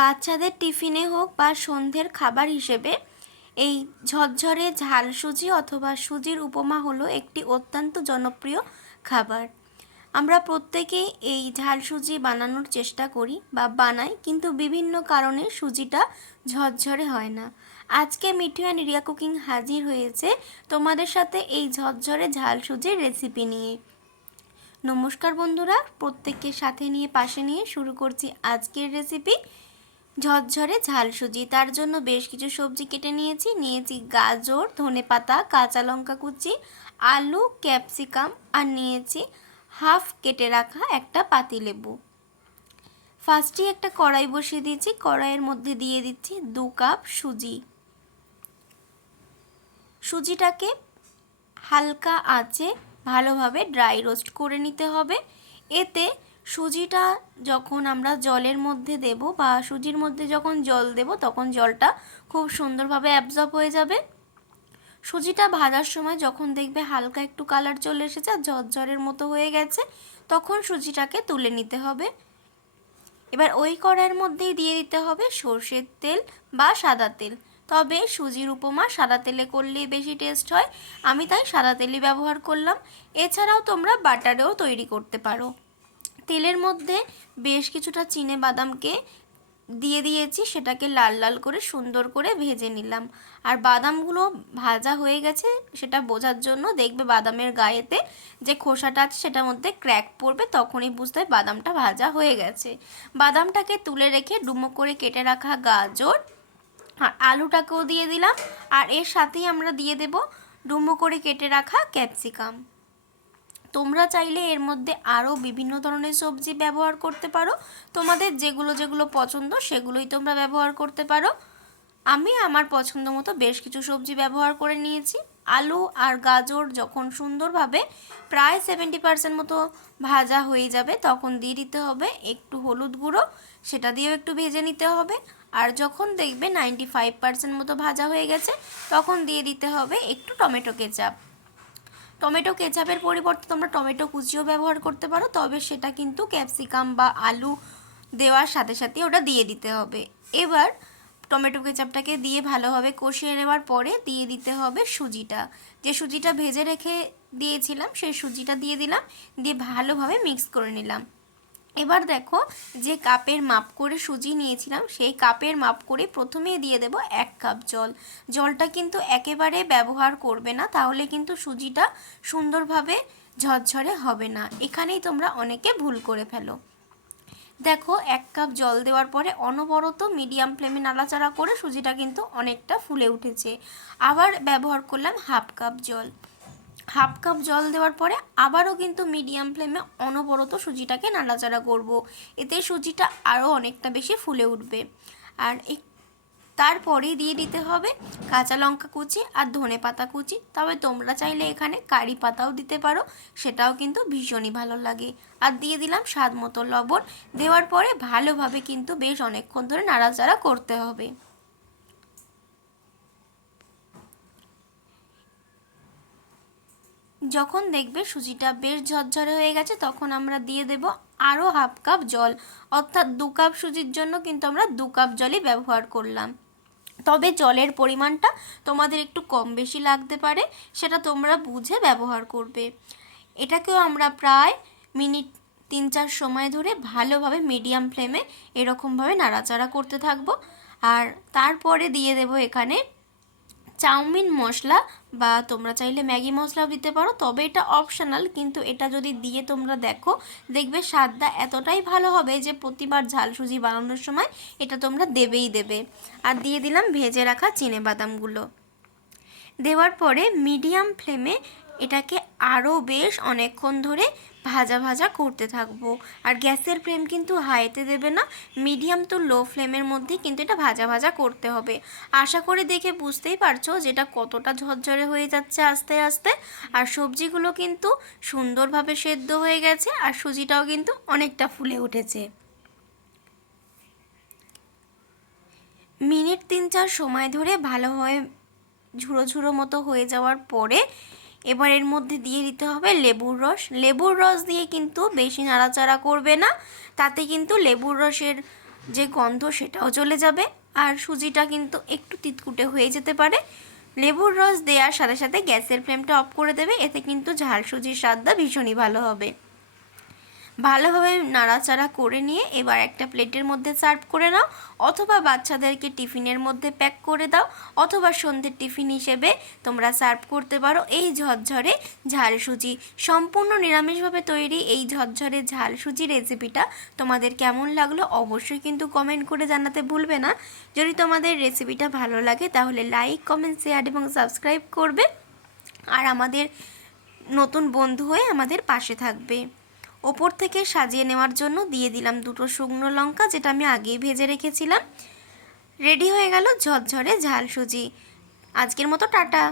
বাচ্চাদের টিফিনে হোক বা সন্ধ্যের খাবার হিসেবে এই ঝরঝরে ঝাল সুজি অথবা সুজির উপমা হলো একটি অত্যন্ত জনপ্রিয় খাবার। আমরা প্রত্যেকেই এই ঝাল সুজি বানানোর চেষ্টা করি বা বানাই, কিন্তু বিভিন্ন কারণে সুজিটা ঝরঝরে হয় না। আজকে মিঠু অ্যান্ড রিয়া কুকিং হাজির হয়েছে তোমাদের সাথে এই ঝরঝরে ঝাল সুজির রেসিপি নিয়ে। নমস্কার বন্ধুরা, প্রত্যেককে সাথে নিয়ে, পাশে নিয়ে শুরু করছি আজকের রেসিপি ঝরঝরে ঝাল সুজি। তার জন্য বেশ কিছু সবজি কেটে নিয়েছি। নিয়েছি গাজর, ধনেপাতা, কাঁচা লঙ্কা কুচি, আলু, ক্যাপসিকাম আর নিয়েছি হাফ কেটে রাখা একটা পাতিলেবু। ফার্স্টে একটা কড়াই বসিয়ে দিয়েছি। কড়াইয়ের মধ্যে দিয়ে দিচ্ছি দু কাপ সুজি। সুজিটাকে হালকা আঁচে ভালোভাবে ড্রাই রোস্ট করে নিতে হবে। এতে সুজিটা যখন আমরা জলের মধ্যে দেব বা সুজির মধ্যে যখন জল দেব, তখন জলটা খুব সুন্দরভাবে অ্যাবজর্ব হয়ে যাবে। সুজিটা ভাজার সময় যখন দেখবে হালকা একটু কালার চলে এসেছে আর ঝরঝরের মতো হয়ে গেছে, তখন সুজিটাকে তুলে নিতে হবে। এবার ওই কড়াইয়ের মধ্যেই দিয়ে দিতে হবে সর্ষের তেল বা সাদা তেল। তবে সুজির উপমা সাদা তেলে করলেই বেশি টেস্ট হয়। আমি তাই সাদা তেলই ব্যবহার করলাম। এছাড়াও তোমরা বাটারেও তৈরি করতে পারো। তেলের মধ্যে বেশ কিছুটা চিনে বাদামকে দিয়ে দিয়েছি, সেটাকে লাল লাল করে সুন্দর করে ভেজে নিলাম। আর বাদামগুলো ভাজা হয়ে গেছে, সেটা বোঝার জন্য দেখবে বাদামের গায়েতে যে খোসাটা আছে, সেটার মধ্যে ক্র্যাক পড়বে, তখনই বুঝতে বাদামটা ভাজা হয়ে গেছে। বাদামটাকে তুলে রেখে ডুমো করে কেটে রাখা গাজর আর আলুটাকেও দিয়ে দিলাম। আর এর সাথেই আমরা দিয়ে দেব ডুমো করে কেটে রাখা ক্যাপসিকাম। তোমরা চাইলে এর মধ্যে আরও বিভিন্ন ধরনের সবজি ব্যবহার করতে পারো। তোমাদের যেগুলো যেগুলো পছন্দ, সেগুলোই তোমরা ব্যবহার করতে পারো। আমি আমার পছন্দ মতো বেশ কিছু সবজি ব্যবহার করে নিয়েছি। আলু আর গাজর যখন সুন্দরভাবে প্রায় সেভেন্টি পার্সেন্ট মতো ভাজা হয়ে যাবে, তখন দিয়ে দিতে হবে একটু হলুদ গুঁড়ো। সেটা দিয়েও একটু ভেজে নিতে হবে। আর যখন দেখবে নাইনটি ফাইভ পার্সেন্ট মতো ভাজা হয়ে গেছে, তখন দিয়ে দিতে হবে একটু টমেটো কেচাপ। টমেটো কেচাপের পরিবর্তে তোমরা টমেটো কুচিও ব্যবহার করতে পারো, তবে সেটা কিন্তু ক্যাপসিকাম বা আলু দেওয়ার সাথে সাথে ওটা দিয়ে দিতে হবে। এবার টমেটো কেচাপটাকে দিয়ে ভালোভাবে কষিয়ে নেওয়ার পরে দিয়ে দিতে হবে সুজিটা। যে সুজিটা ভেজে রেখে দিয়েছিলাম, সেই সুজিটা দিয়ে দিলাম, দিয়ে ভালোভাবে মিক্স করে নিলাম। এবার দেখো যে কাপের মাপ করে সুজি নিয়েছিলাম, সেই কাপের মাপ করে প্রথমেই দিয়ে দেব এক কাপ জল। জলটা কিন্তু একেবারে ব্যবহার করবে না, তাহলে কিন্তু সুজিটা সুন্দরভাবে ঝরঝরে হবে না। এখানেই তোমরা অনেকে ভুল করে ফেলো। দেখো এক কাপ জল দেওয়ার পরে অনবরত মিডিয়াম ফ্লেমে নাড়াচাড়া করে সুজিটা কিন্তু অনেকটা ফুলে উঠেছে। আবার ব্যবহার করলাম হাফ কাপ জল। হাফ কাপ জল দেওয়ার পরে আবারও কিন্তু মিডিয়াম ফ্লেমে অনবরত সুজিটাকে নাড়াচাড়া করব। এতে সুজিটা আরও অনেকটা বেশি ফুলে উঠবে। আর এই তারপরে দিয়ে দিতে হবে কাঁচা লঙ্কা কুচি আর ধনে পাতা কুচি। তবে তোমরা চাইলে এখানে কারি পাতাও দিতে পারো, সেটাও কিন্তু ভীষণই ভালো লাগে। আর দিয়ে দিলাম স্বাদ মতো লবণ। দেওয়ার পরে ভালোভাবে কিন্তু বেশ অনেকক্ষণ ধরে নাড়াচাড়া করতে হবে। যখন দেখবে সুজিটা বেশ ঝরঝরে হয়ে গেছে, তখন আমরা দিয়ে দেব আরও হাফ কাপ জল। অর্থাৎ দু কাপ সুজির জন্য কিন্তু আমরা দু কাপ জলই ব্যবহার করলাম। তবে জলের পরিমাণটা তোমাদের একটু কম বেশি লাগতে পারে, সেটা তোমরা বুঝে ব্যবহার করবে। এটাকেও আমরা প্রায় মিনিট তিন চার সময় ধরে ভালোভাবে মিডিয়াম ফ্লেমে এরকমভাবে নাড়াচাড়া করতে থাকব। আর তারপরে দিয়ে দেব এখানে চাউমিন মশলা বা তোমরা চাইলে ম্যাগি মশলাও দিতে পারো, তবে এটা অপশনাল কিন্তু এটা যদি দিয়ে তোমরা দেখো, দেখবে স্বাদটা এতটাই ভালো হবে যে প্রতিবার ঝাল সুজি বানানোর সময় এটা তোমরা দেবেই দেবে। আর দিয়ে দিলাম ভেজে রাখা চিনে বাদামগুলো। দেওয়ার পরে মিডিয়াম ফ্লেমে এটাকে আরও বেশ অনেকক্ষণ ধরে ভাজা ভাজা করতে থাকব। আর গ্যাসের ফ্লেম কিন্তু হাইতে দেবে না, মিডিয়াম টু লো ফ্লেমের মধ্যে কিন্তু এটা ভাজা ভাজা করতে হবে। আশা করে দেখে বুঝতেই পারছ যেটা কতটা ঝরঝরে হয়ে যাচ্ছে আস্তে আস্তে। আর সবজিগুলো কিন্তু সুন্দরভাবে সেদ্ধ হয়ে গেছে, আর সুজিটাও কিন্তু অনেকটা ফুলে উঠেছে। মিনিট তিন চার সময় ধরে ভালোভাবে ঝুড়ো ঝুড়ো মতো হয়ে যাওয়ার পরে এবার এর মধ্যে দিয়ে দিতে হবে লেবুর রস। লেবুর রস দিয়ে কিন্তু বেশি নাড়াচাড়া করবে না। তাতে কিন্তু লেবুর রসের যে গন্ধ সেটাও চলে যাবে। আর সুজিটা কিন্তু একটু তিতকুটে হয়ে যেতে পারে। লেবুর রস দেওয়ার সাথে সাথে গ্যাসের ফ্লেমটা অফ করে দেবে। এতে কিন্তু ঝাল সুজির স্বাদটা ভীষণই ভালো হবে। ভালোভাবে নাড়াচাড়া করে নিয়ে এবার একটা প্লেটের মধ্যে সার্ভ করে নাও, অথবা বাচ্চাদেরকে টিফিনের মধ্যে প্যাক করে দাও, অথবা সন্ধ্যের টিফিন হিসেবে তোমরা সার্ভ করতে পারো এই ঝরঝরে ঝাল সুজি। সম্পূর্ণ নিরামিষভাবে তৈরি এই ঝরঝরে ঝাল সুজি রেসিপিটা তোমাদের কেমন লাগল অবশ্যই কিন্তু কমেন্ট করে জানাতে ভুলবে না। যদি তোমাদের রেসিপিটা ভালো লাগে তাহলে লাইক, কমেন্ট, শেয়ার এবং সাবস্ক্রাইব করবে। আর আমাদের নতুন বন্ধু হয়ে আমাদের পাশে থাকবে। ওপর থেকে সাজিয়ে নেওয়ার জন্য দিয়ে দিলাম দুটো শুকনো লঙ্কা, যেটা আমি আগেই ভেজে রেখেছিলাম। রেডি হয়ে গেল ঝরঝরে ঝাল সুজি আজকের মতো টাটা।